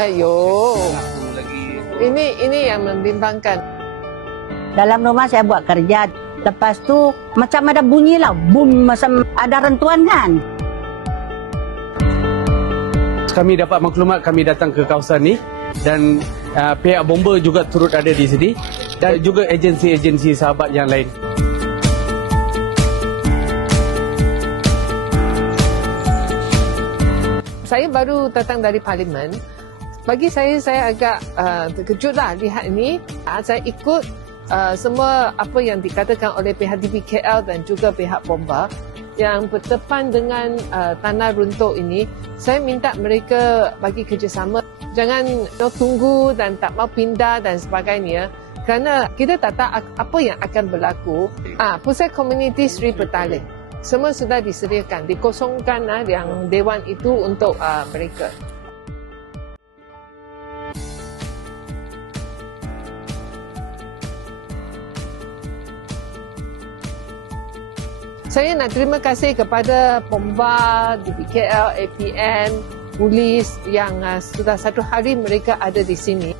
Ayo. Ini yang membimbangkan. Dalam rumah saya buat kerja. Lepas tu macam ada bunyi lah. Boom, macam ada rentuan kan. Kami dapat maklumat, kami datang ke kawasan ni. Dan pihak bomba juga turut ada di sini. Dan juga agensi-agensi sahabat yang lain. Saya baru datang dari Parlimen. Bagi saya agak terkejut lah lihat ini. Saya ikut semua apa yang dikatakan oleh pihak DBKL dan juga pihak bomba yang bertepan dengan tanah runtuh ini. Saya minta mereka bagi kerjasama. Jangan tunggu dan tak mau pindah dan sebagainya. Kerana kita tak tahu apa yang akan berlaku. Pusat komuniti Sri Petaling. Semua sudah disediakan, dikosongkan yang dewan itu untuk mereka. Saya nak terima kasih kepada Pomba, DBKL, APN, polis yang sudah satu hari mereka ada di sini.